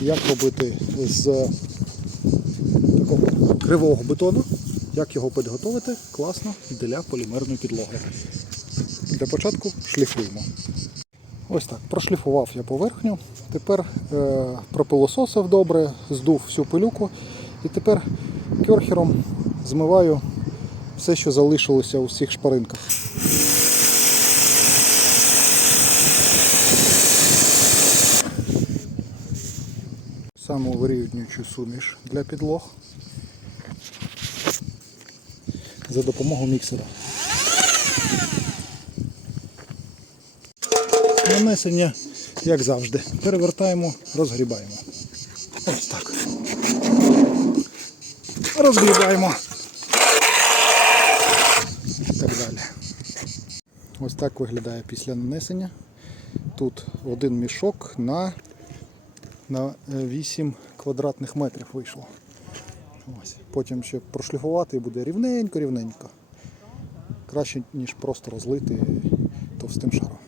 як робити з такого кривого бетону, як його підготувати класно для полімерної підлоги. Для початку шліфуємо. Ось так, прошліфував я поверхню. Тепер е, пропилососив добре, здув всю пилюку. І тепер керхером змиваю все, що залишилося у всіх шпаринках. Самовирівнюючу суміш для підлог за допомогою міксера. Нанесення, як завжди, перевертаємо, розгрібаємо. Ось так. Розгрібаємо. І так далі. Ось так виглядає після нанесення. Тут один мішок на, на 8 квадратних метрів вийшло. Ось. Потім ще прошліфувати і буде рівненько-рівненько. Краще, ніж просто розлити товстим шаром.